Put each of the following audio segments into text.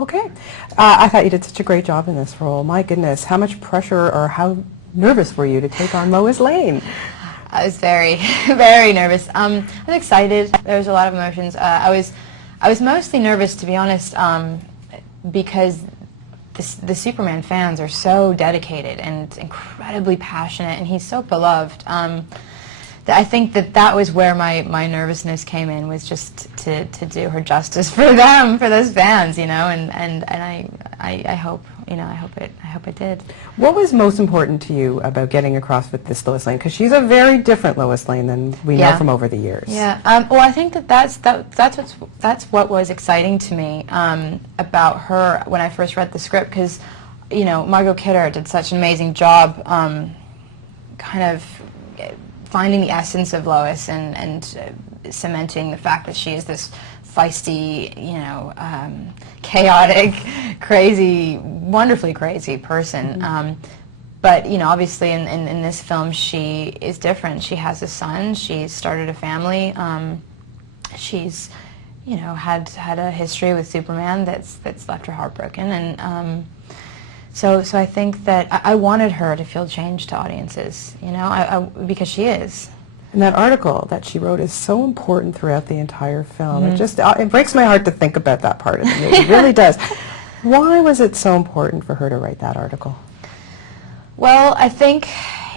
Okay. I thought you did such a great job in this role. My goodness, how much pressure or how nervous were you to take on Lois Lane? I was very, very nervous. I was excited. There was a lot of emotions. I was mostly nervous, to be honest, because the Superman fans are so dedicated and incredibly passionate, and he's so beloved. I think that was where my nervousness came in, was just to do her justice for them, for those fans, you know, and I hope, you know, I hope it did. What was most important to you about getting across with this Lois Lane? Because she's a very different Lois Lane than we know from over the years. Yeah. Well, I think that's what was exciting to me about her when I first read the script, because, you know, Margot Kidder did such an amazing job, kind of finding the essence of Lois and cementing the fact that she is this feisty, you know, chaotic, crazy, wonderfully crazy person. Mm-hmm. But, you know, obviously in this film she is different. She has a son. She's started a family. She's, you know, had a history with Superman that's left her heartbroken. And so I think that I wanted her to feel changed to audiences, you know, because she is. And that article that she wrote is so important throughout the entire film. Mm-hmm. It breaks my heart to think about that part of the movie. It really does. Why was it so important for her to write that article? Well, I think,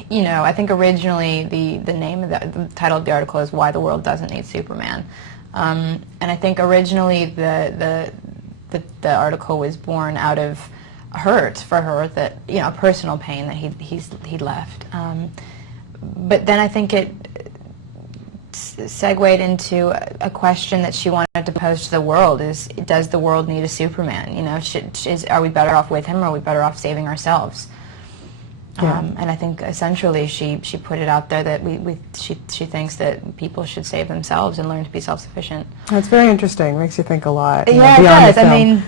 you know, originally the name of the title of the article is "Why the World Doesn't Need Superman," and I think originally the article was born out of hurt for her, that, you know, personal pain that he left. But then I think it segued into a question that she wanted to pose to the world: is, does the world need a Superman? You know, are we better off with him, or are we better off saving ourselves? Yeah. And I think essentially she put it out there that she thinks that people should save themselves and learn to be self-sufficient. That's very interesting. Makes you think a lot. Yeah, it does. I mean,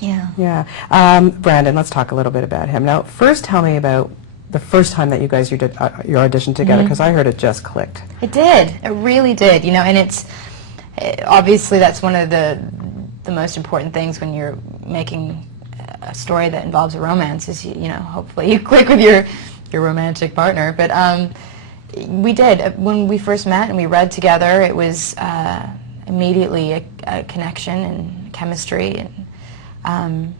yeah. Yeah. Brandon, let's talk a little bit about him. Now, first tell me about the first time that you guys did your audition together, because I heard it just clicked. It did. It really did. You know, and obviously that's one of the most important things when you're making a story that involves a romance, is, you know, hopefully you click with your romantic partner. But we did. When we first met and we read together, it was immediately a connection and chemistry, and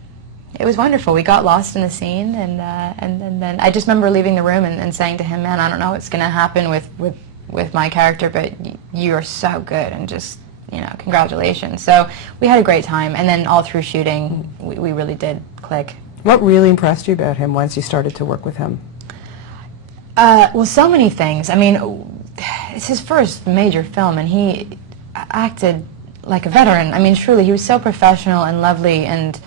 it was wonderful. We got lost in the scene, and then I just remember leaving the room and saying to him, "Man, I don't know what's going to happen with my character, but you are so good, and just, you know, congratulations." So we had a great time, and then all through shooting, we really did click. What really impressed you about him once you started to work with him? Well, so many things. I mean, it's his first major film, and he acted like a veteran. I mean, truly, he was so professional and lovely, and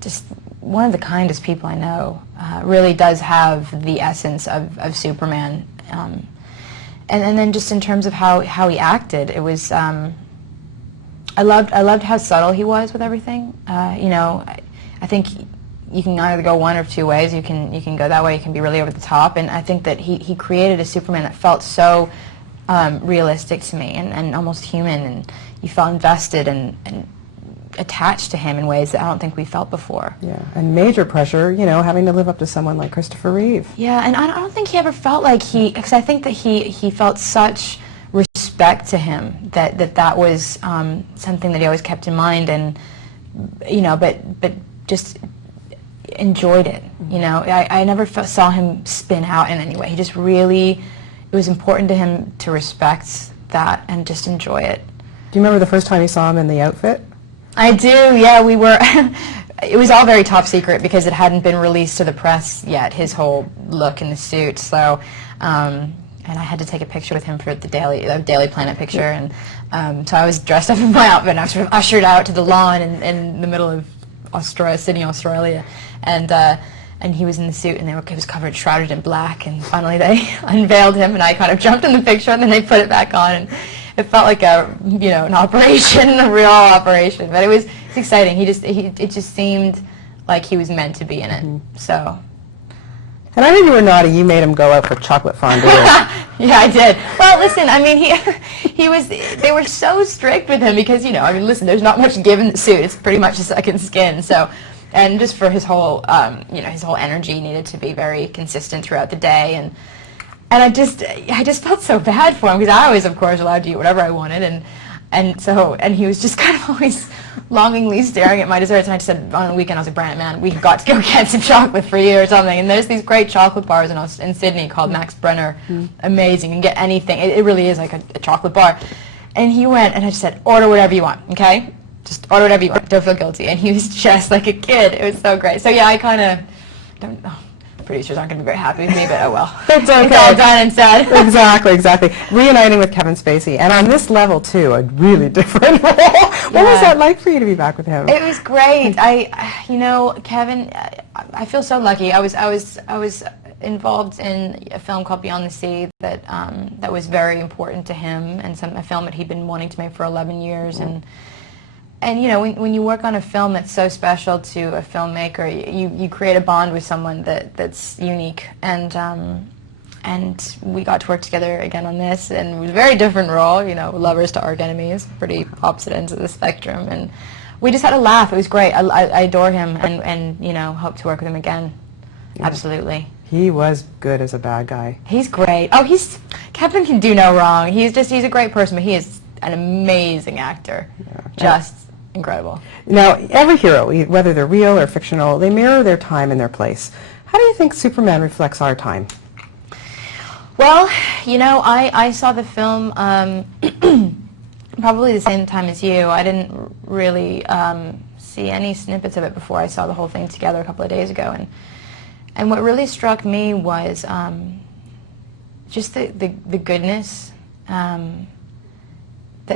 just one of the kindest people I know. Really does have the essence of Superman. And then just in terms of how he acted, it was, I loved how subtle he was with everything. You know, I think you can either go one or two ways. You can go that way. You can be really over the top, and I think that he created a Superman that felt so realistic to me, and almost human, and you felt invested and attached to him in ways that I don't think we felt before. Yeah, and major pressure, you know, having to live up to someone like Christopher Reeve. Yeah, and I don't think he ever felt like because I think that he felt such respect to him that was something that he always kept in mind, and, you know, but just enjoyed it. You know, I never saw him spin out in any way. He just really, it was important to him to respect that and just enjoy it. Do you remember the first time you saw him in the outfit? I do, yeah. We were, it was all very top secret because it hadn't been released to the press yet, his whole look in the suit. So, and I had to take a picture with him for the Daily Planet picture, and so I was dressed up in my outfit, and I was sort of ushered out to the lawn in the middle of Sydney, Australia, and he was in the suit, and he was covered, shrouded in black, and finally they unveiled him, and I kind of jumped in the picture, and then they put it back on, and it felt like an operation, a real operation, but it's exciting. It just seemed like he was meant to be in it. So And I heard you were naughty. You made him go out for chocolate fondue. Yeah, I did. Well, listen, I mean, they were so strict with him because, you know, I mean, listen, there's not much give in the suit. It's pretty much a second skin. So, and just for his whole, you know, his whole energy needed to be very consistent throughout the day. And I just felt so bad for him because I was, of course, allowed to eat whatever I wanted. And he was just kind of always longingly staring at my desserts, and I just said on a weekend, I was like, Brant, man, we've got to go get some chocolate for you or something. And there's these great chocolate bars in Sydney called Max Brenner. Amazing. You can get anything. It really is like a chocolate bar. And he went, and I just said, order whatever you want, okay? Just order whatever you want. Don't feel guilty. And he was just like a kid. It was so great. So yeah, I kind of don't know. Producers aren't going to be very happy with me, but oh well. It's okay. It's all done and said. Exactly. Reuniting with Kevin Spacey, and on this level too, a really different role. What was that like for you to be back with him? It was great. You know, Kevin, I feel so lucky. I was involved in a film called Beyond the Sea that was very important to him, and a film that he'd been wanting to make for 11 years, And you know, when you work on a film that's so special to a filmmaker, you create a bond with someone that's unique. And we got to work together again on this, and it was a very different role, you know, lovers to arch enemies, pretty opposite ends of the spectrum. And we just had a laugh. It was great. I adore him, and you know, hope to work with him again. Yeah. Absolutely. He was good as a bad guy. He's great. Oh, Kevin can do no wrong. He's a great person, but he is an amazing actor. Yeah. Just incredible. Now, every hero, whether they're real or fictional, they mirror their time and their place. How do you think Superman reflects our time? Well, you know, I saw the film probably the same time as you. I didn't really see any snippets of it before I saw the whole thing together a couple of days ago. And what really struck me was just the goodness that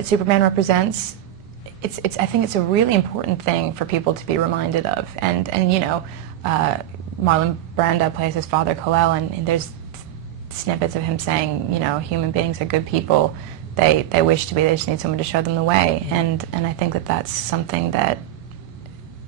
Superman represents. I think it's a really important thing for people to be reminded of. And you know, Marlon Brando plays his father, Kal-El, and there's snippets of him saying, you know, human beings are good people. They wish to be. They just need someone to show them the way. And I think that's something that,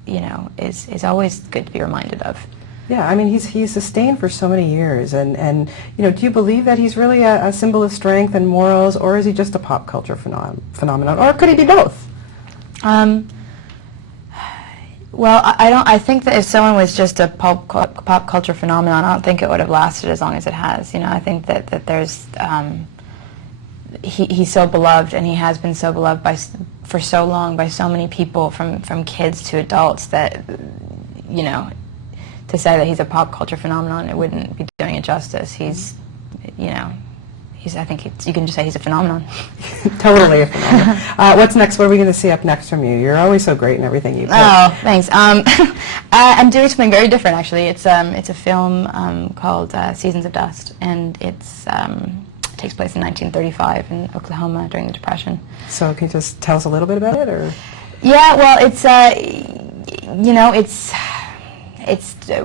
you know, is always good to be reminded of. Yeah, I mean, he's sustained for so many years, and you know, do you believe that he's really a symbol of strength and morals, or is he just a pop culture phenomenon, or could he be both? Well, I think that if someone was just a pop culture phenomenon, I don't think it would have lasted as long as it has. You know, I think that there's he's so beloved, and he has been so beloved for so long by so many people, from kids to adults, that, you know, to say that he's a pop culture phenomenon, it wouldn't be doing it justice. He's, you know, I think you can just say he's a phenomenon. Totally a phenomenon. What's next? What are we going to see up next from you? You're always so great in everything you do. Oh, thanks. I'm doing something very different, actually. It's a film called Seasons of Dust, and it takes place in 1935 in Oklahoma during the Depression. So can you just tell us a little bit about it, or? Yeah, well, it's you know, it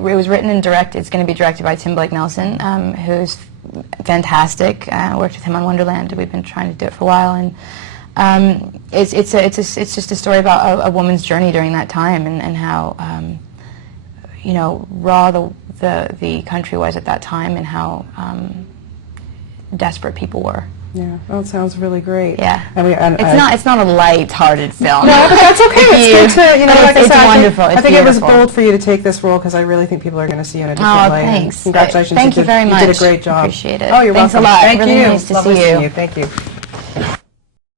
was written and directed. It's going to be directed by Tim Blake Nelson, who's fantastic. I worked with him on Wonderland. We've been trying to do it for a while, and it's just a story about a woman's journey during that time, and how you know, raw the country was at that time, and how desperate people were. Yeah, well, it sounds really great. Yeah, and it's not a light-hearted film. No, but that's okay. It's good to, you know, like I it's said, wonderful. I think it was bold for you to take this role, because I really think people are going to see you in a different way. Thanks. Congratulations. Thank you very much. You did a great job. Appreciate it. Oh, you're Thanks welcome. a lot. Thank Really you. nice to Lovely see seeing you. Thank you.